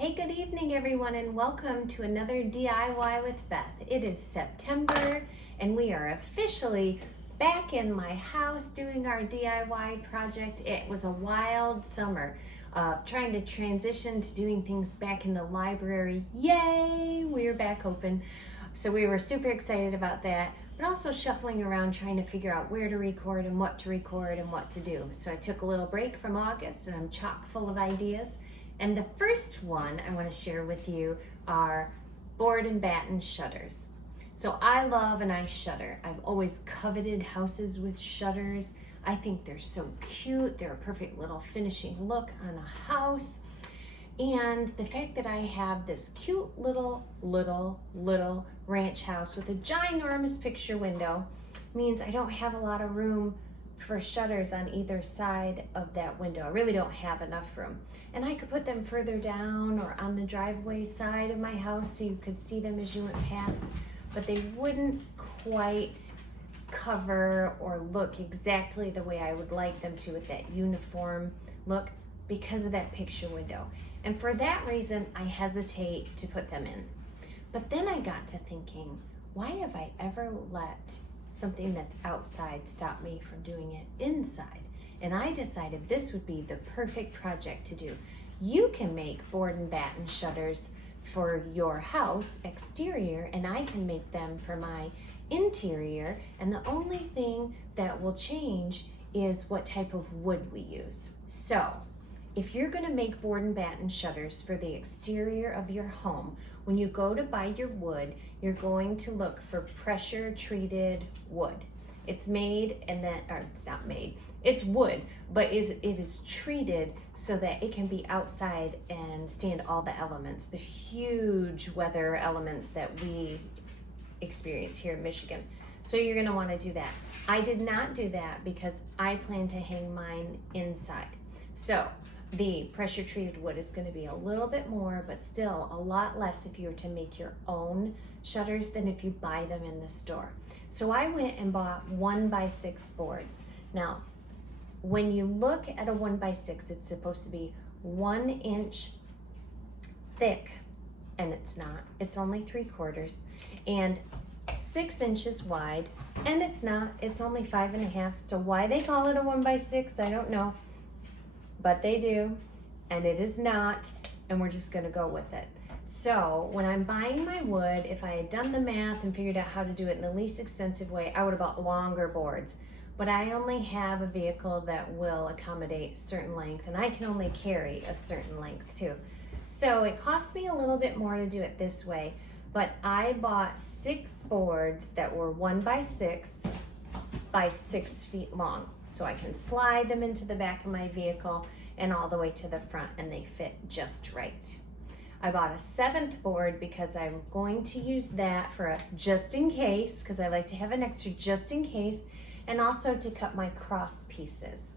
Hey, good evening everyone, and welcome to another DIY with Beth. It is September and we are officially back in my house doing our DIY project. It was a wild summer trying to transition to doing things back in the library. Yay, we're back open. So we were super excited about that, but also shuffling around trying to figure out where to record and what to do. So I took a little break from August and I'm chock full of ideas. And the first one I want to share with you are board and batten shutters. So I love a nice shutter. I've always coveted houses with shutters. I think they're so cute. They're a perfect little finishing look on a house. And the fact that I have this cute little ranch house with a ginormous picture window means I don't have a lot of room for shutters on either side of that window. I really don't have enough room. And I could put them further down or on the driveway side of my house so you could see them as you went past, but they wouldn't quite cover or look exactly the way I would like them to with that uniform look because of that picture window. And for that reason, I hesitate to put them in. But then I got to thinking, why have I ever let something that's outside stop me from doing it inside? And I decided this would be the perfect project to do. You can make board and batten shutters for your house exterior, and I can make them for my interior. And the only thing that will change is what type of wood we use. So if you're gonna make board and batten shutters for the exterior of your home, when you go to buy your wood, you're going to look for pressure treated wood. It's made and then, or it's not made, it's wood, but it is treated so that it can be outside and stand all the elements, the huge weather elements that we experience here in Michigan. So you're gonna wanna do that. I did not do that because I plan to hang mine inside. So the pressure treated wood is going to be a little bit more, but still a lot less if you were to make your own shutters than if you buy them in the store. So I went and bought 1x6 boards. Now, when you look at a 1x6, it's supposed to be 1 inch thick, and it's not. It's only 3/4, and 6 inches wide, and it's not. It's only 5.5. So why they call it a 1x6, I don't know. But they do, and it is not, and we're just gonna go with it. So when I'm buying my wood, if I had done the math and figured out how to do it in the least expensive way, I would have bought longer boards. But I only have a vehicle that will accommodate certain length, and I can only carry a certain length too. So it cost me a little bit more to do it this way, but I bought 6 boards that were 1x6 by 6 feet long. So I can slide them into the back of my vehicle and all the way to the front, and they fit just right. I bought a 7th board because I'm going to use that for a just in case, because I like to have an extra just in case, and also to cut my cross pieces.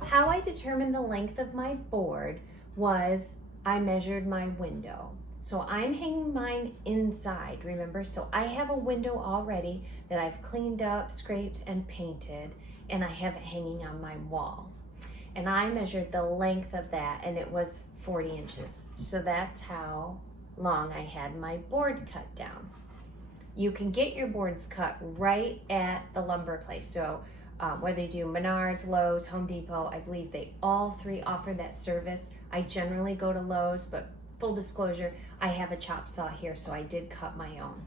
How I determined the length of my board was I measured my window. So I'm hanging mine inside, remember? So I have a window already that I've cleaned up, scraped, and painted, and I have it hanging on my wall. And I measured the length of that, and it was 40 inches. So that's how long I had my board cut down. You can get your boards cut right at the lumber place. So whether you do Menards, Lowe's, Home Depot, I believe they all 3 offer that service. I generally go to Lowe's, but full disclosure, I have a chop saw here, so I did cut my own.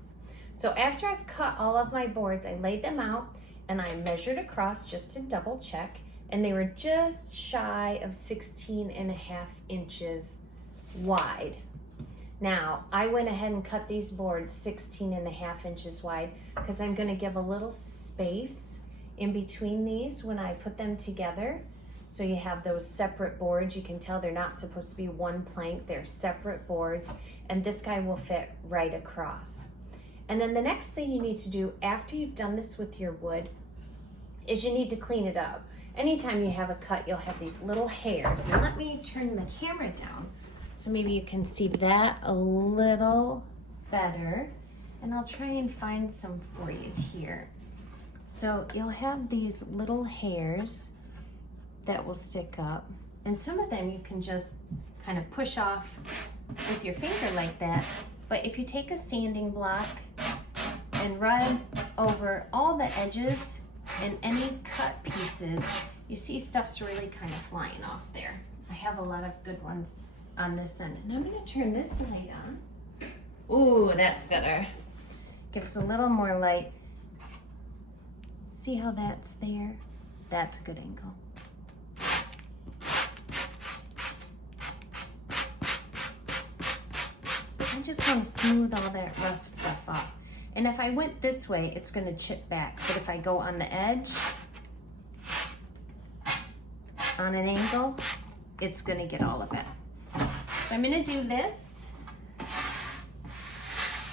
So after I've cut all of my boards, I laid them out and I measured across just to double check, and they were just shy of 16.5 inches wide. Now, I went ahead and cut these boards 16.5 inches wide because I'm gonna give a little space in between these when I put them together. So you have those separate boards. You can tell they're not supposed to be one plank, they're separate boards, and this guy will fit right across. And then the next thing you need to do after you've done this with your wood is you need to clean it up. Anytime you have a cut, you'll have these little hairs. Now let me turn the camera down so maybe you can see that a little better, and I'll try and find some for you here. So you'll have these little hairs that will stick up, and some of them you can just kind of push off with your finger like that, but if you take a sanding block and rub over all the edges and any cut pieces, you see stuff's really kind of flying off there. I have a lot of good ones on this end. And I'm gonna turn this light on. Ooh, that's better. Gives a little more light. See how that's there? That's a good angle. I just want to smooth all that rough stuff off. And if I went this way, it's going to chip back. But if I go on the edge, on an angle, it's going to get all of it. So I'm going to do this.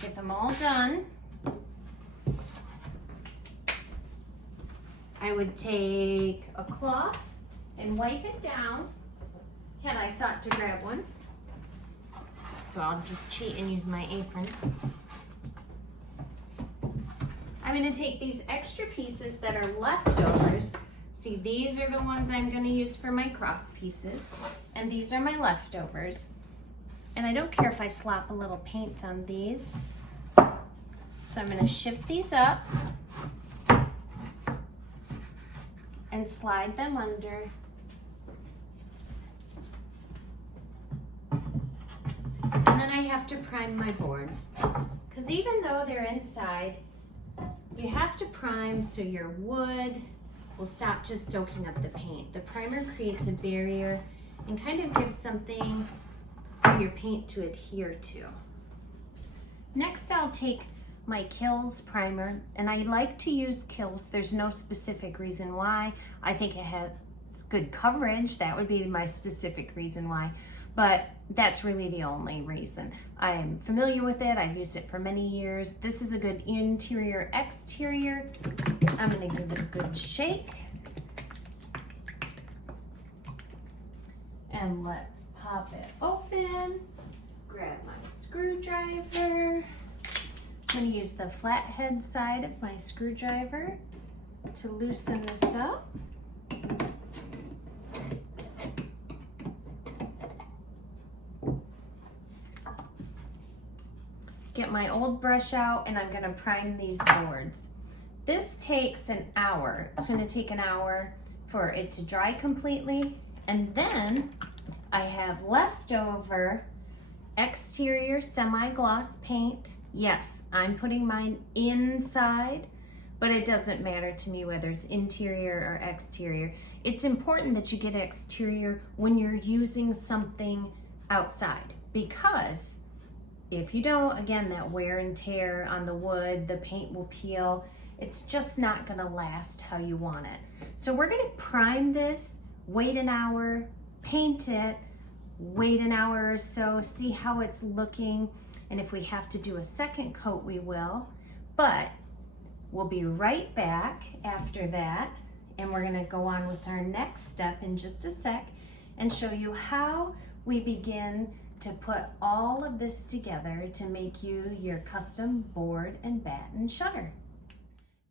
Get them all done. I would take a cloth and wipe it down. Had I thought to grab one. So I'll just cheat and use my apron. I'm going to take these extra pieces that are leftovers. See, these are the ones I'm going to use for my cross pieces. And these are my leftovers. And I don't care if I slap a little paint on these. So I'm going to shift these up and slide them under. And then I have to prime my boards. Because even though they're inside, you have to prime so your wood will stop just soaking up the paint. The primer creates a barrier and kind of gives something for your paint to adhere to. Next, I'll take my Kills primer, and I like to use Kills. There's no specific reason why. I think it has good coverage. That would be my specific reason why. But that's really the only reason. I'm familiar with it. I've used it for many years. This is a good interior, exterior. I'm gonna give it a good shake. And let's pop it open. Grab my screwdriver. I'm gonna use the flathead side of my screwdriver to loosen this up. Get my old brush out and I'm gonna prime these boards. This takes an hour. It's gonna take an hour for it to dry completely. And then I have leftover exterior semi-gloss paint. Yes, I'm putting mine inside, but it doesn't matter to me whether it's interior or exterior. It's important that you get exterior when you're using something outside, because if you don't, again, that wear and tear on the wood, the paint will peel. It's just not gonna last how you want it. So we're gonna prime this, wait an hour, paint it, wait an hour or so, see how it's looking. And if we have to do a second coat, we will. But we'll be right back after that. And we're gonna go on with our next step in just a sec and show you how we begin to put all of this together to make you your custom board and batten shutter.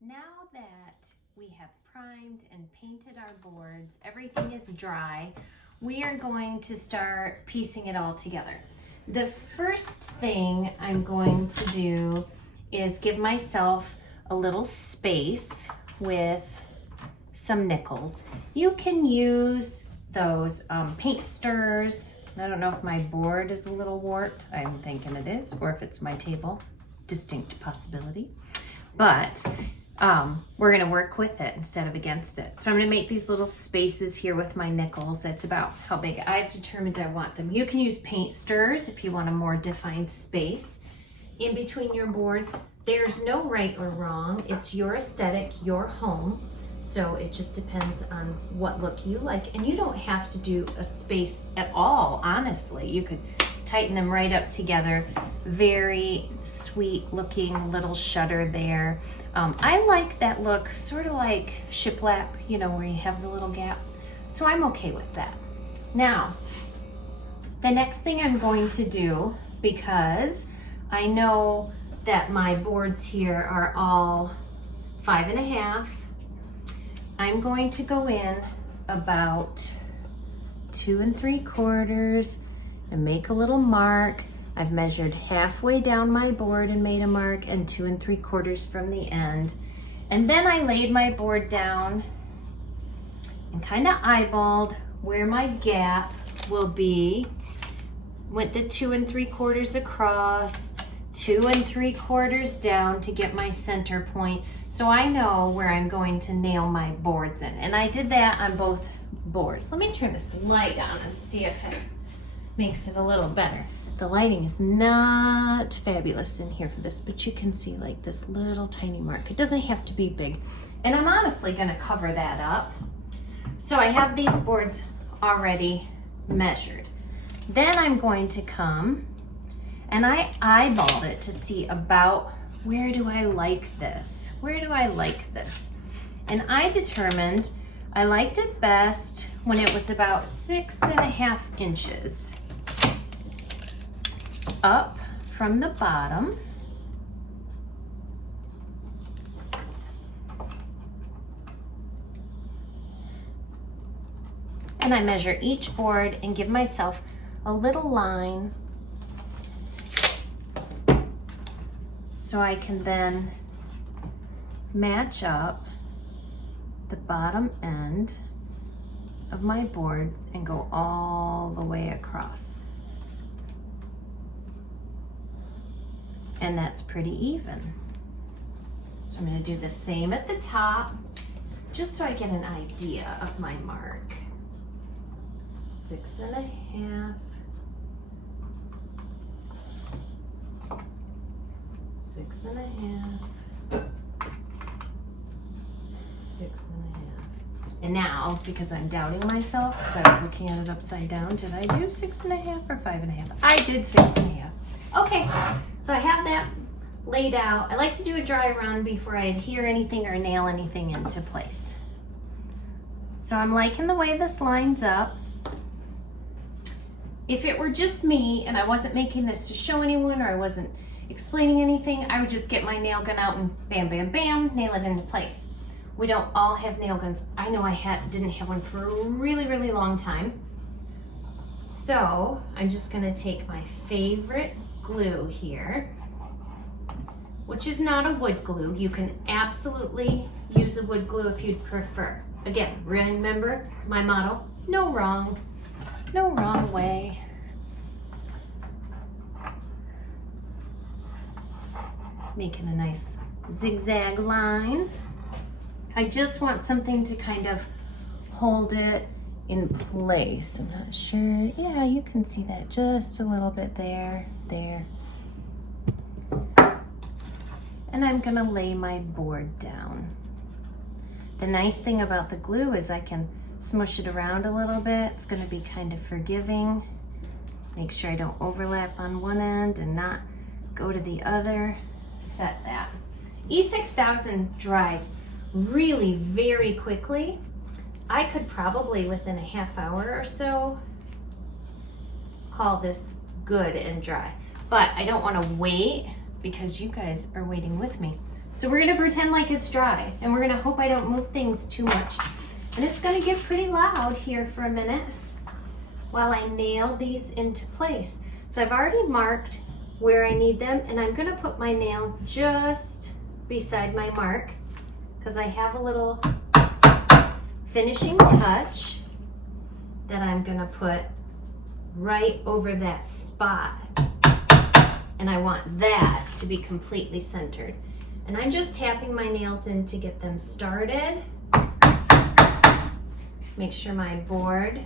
Now that we have primed and painted our boards, everything is dry, we are going to start piecing it all together. The first thing I'm going to do is give myself a little space with some nickels. You can use those paint stirrers. I don't know if my board is a little warped. I'm thinking it is, or if it's my table. Distinct possibility. But we're gonna work with it instead of against it. So I'm gonna make these little spaces here with my nickels. That's about how big I've determined I want them. You can use paint stirrers if you want a more defined space in between your boards. There's no right or wrong. It's your aesthetic, your home. So it just depends on what look you like. And you don't have to do a space at all, honestly. You could tighten them right up together. Very sweet looking little shutter there. I like that look, sort of like shiplap, you know, where you have the little gap. So I'm okay with that. Now, the next thing I'm going to do, because I know that my boards here are all 5.5, I'm going to go in about 2 3/4 I make a little mark. I've measured halfway down my board and made a mark, and 2 3/4 from the end. And then I laid my board down and kind of eyeballed where my gap will be. Went the 2 3/4 across, 2 3/4 down to get my center point, so I know where I'm going to nail my boards in. And I did that on both boards. Let me turn this light on and see if it makes it a little better. The lighting is not fabulous in here for this, but you can see like this little tiny mark. It doesn't have to be big. And I'm honestly gonna cover that up. So I have these boards already measured. Then I'm going to come and I eyeballed it to see about where do I like this? Where do I like this? And I determined I liked it best when it was about 6.5 inches up from the bottom. And I measure each board and give myself a little line so I can then match up the bottom end of my boards and go all the way across. And that's pretty even. So I'm gonna do the same at the top, just so I get an idea of my mark. 6.5, 6.5, 6.5. And now, because I'm doubting myself, because I was looking at it upside down, did I do 6.5 or 5.5? I did 6.5. Okay, so I have that laid out. I like to do a dry run before I adhere anything or nail anything into place. So I'm liking the way this lines up. If it were just me and I wasn't making this to show anyone or I wasn't explaining anything, I would just get my nail gun out and bam, bam, bam, nail it into place. We don't all have nail guns. I know I didn't have one for a really, really long time. So I'm just gonna take my favorite glue here, which is not a wood glue. You can absolutely use a wood glue if you'd prefer. Again, remember my motto, no wrong way. Making a nice zigzag line. I just want something to kind of hold it in place. I'm not sure. Yeah, you can see that just a little bit there. And I'm gonna lay my board down. The nice thing about the glue is I can smush it around a little bit. It's gonna be kind of forgiving. Make sure I don't overlap on one end and not go to the other. Set that. E6000 dries really very quickly. I could probably within a half hour or so call this good and dry, but I don't want to wait because you guys are waiting with me. So we're gonna pretend like it's dry and we're gonna hope I don't move things too much. And it's gonna get pretty loud here for a minute while I nail these into place. So I've already marked where I need them and I'm gonna put my nail just beside my mark because I have a little finishing touch that I'm gonna put right over that spot. And I want that to be completely centered. And I'm just tapping my nails in to get them started. Make sure my board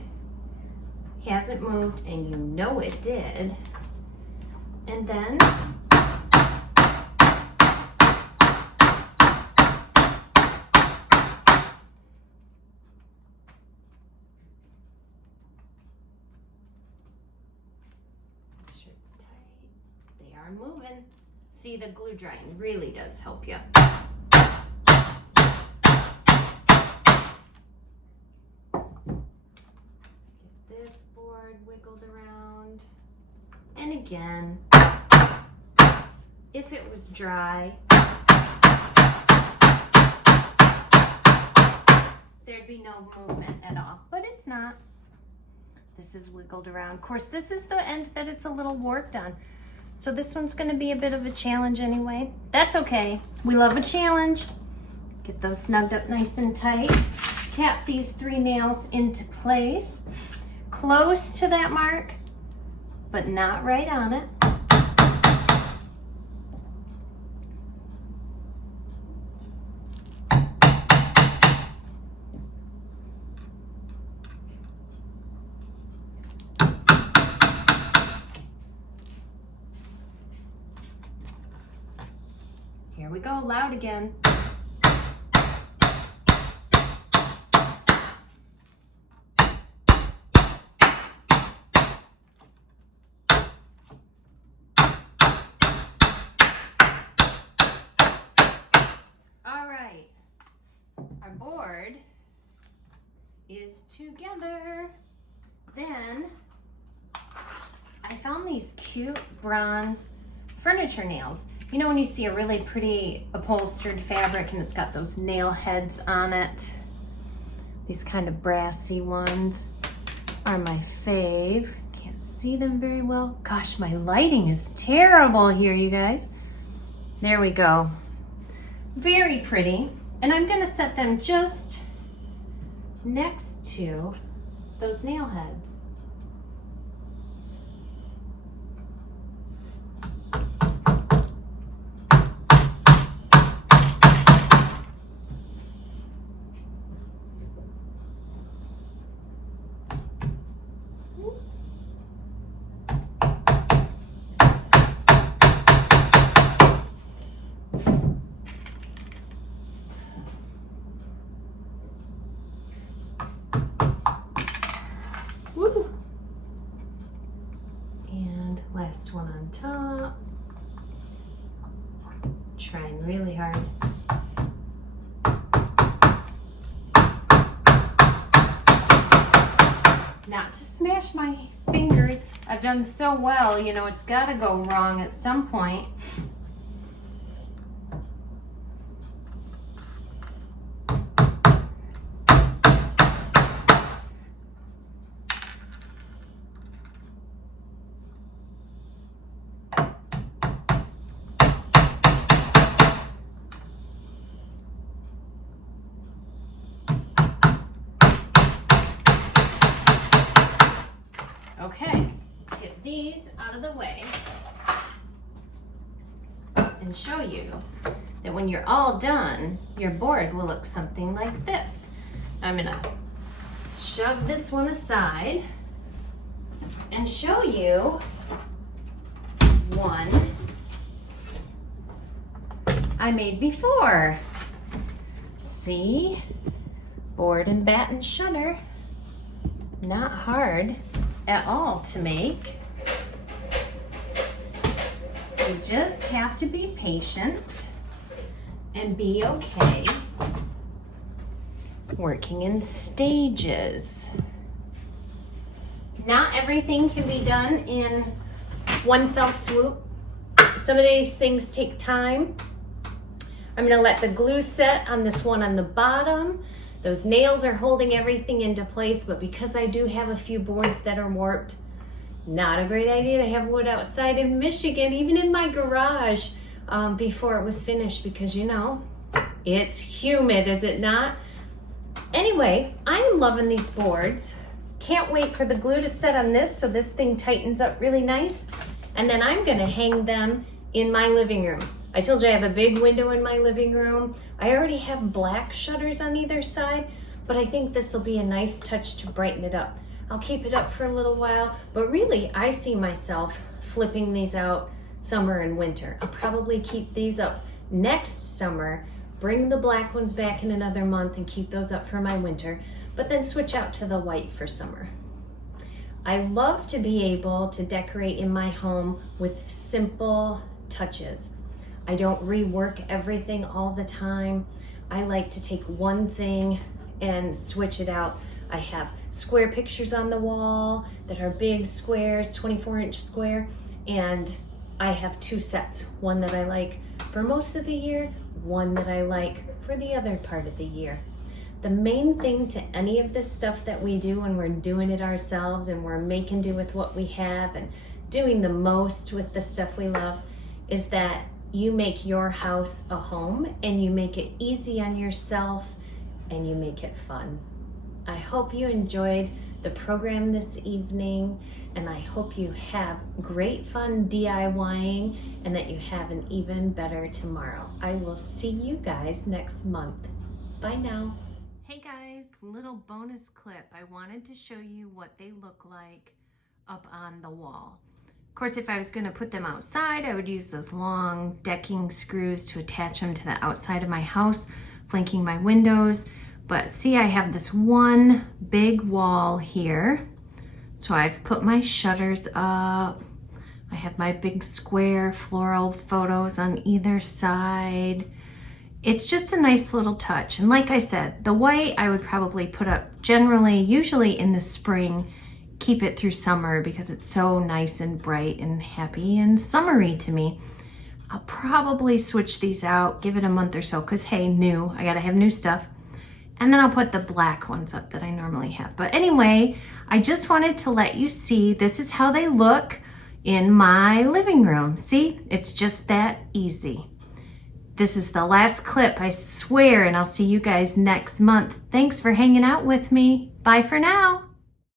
hasn't moved, and you know it did. And then make sure it's tight. They are moving. See, the glue drying really does help you. Get this board wiggled around. And again, if it was dry, there'd be no movement at all, but it's not. This is wiggled around. Of course, this is the end that it's a little warped on. So this one's gonna be a bit of a challenge anyway. That's okay, we love a challenge. Get those snugged up nice and tight. Tap these 3 nails into place. Close to that mark, but not right on it. Here we go, loud again. All right, our board is together. Then I found these cute bronze furniture nails. You know when you see a really pretty upholstered fabric and it's got those nail heads on it? These kind of brassy ones are my fave. Can't see them very well. Gosh, my lighting is terrible here, you guys. There we go. Very pretty. And I'm gonna set them just next to those nail heads. Woo. And last one on top. Trying really hard. Not to smash my fingers. I've done so well, you know, it's gotta go wrong at some point. Okay, let's get these out of the way and show you that when you're all done, your board will look something like this. I'm gonna shove this one aside and show you one I made before. See? Board and batten shutter. Not hard at all to make. You just have to be patient and be okay working in stages. Not everything can be done in one fell swoop. Some of these things take time. I'm gonna let the glue set on this one on the bottom. Those nails are holding everything into place, but because I do have a few boards that are warped, not a great idea to have wood outside in Michigan, even in my garage, before it was finished, because you know, it's humid, is it not? Anyway, I'm loving these boards. Can't wait for the glue to set on this so this thing tightens up really nice. And then I'm gonna hang them in my living room. I told you I have a big window in my living room. I already have black shutters on either side, but I think this will be a nice touch to brighten it up. I'll keep it up for a little while, but really I see myself flipping these out summer and winter. I'll probably keep these up next summer, bring the black ones back in another month and keep those up for my winter, but then switch out to the white for summer. I love to be able to decorate in my home with simple touches. I don't rework everything all the time. I like to take one thing and switch it out. I have square pictures on the wall that are big squares, 24-inch square, and I have 2 sets. One that I like for most of the year, one that I like for the other part of the year. The main thing to any of this stuff that we do when we're doing it ourselves and we're making do with what we have and doing the most with the stuff we love is that you make your house a home and you make it easy on yourself and you make it fun. I hope you enjoyed the program this evening, and I hope you have great fun DIYing and that you have an even better tomorrow. I will see you guys next month. Bye now. Hey guys, little bonus clip. I wanted to show you what they look like up on the wall. Of course, if I was going to put them outside, I would use those long decking screws to attach them to the outside of my house, flanking my windows. But see, I have this one big wall here. So I've put my shutters up. I have my big square floral photos on either side. It's just a nice little touch. And like I said, the white I would probably put up generally, usually in the spring, keep it through summer because it's so nice and bright and happy and summery to me. I'll probably switch these out, give it a month or so, because hey, new, I gotta have new stuff. And then I'll put the black ones up that I normally have. But anyway, I just wanted to let you see this is how they look in my living room. See, it's just that easy. This is the last clip, I swear, and I'll see you guys next month. Thanks for hanging out with me. Bye for now.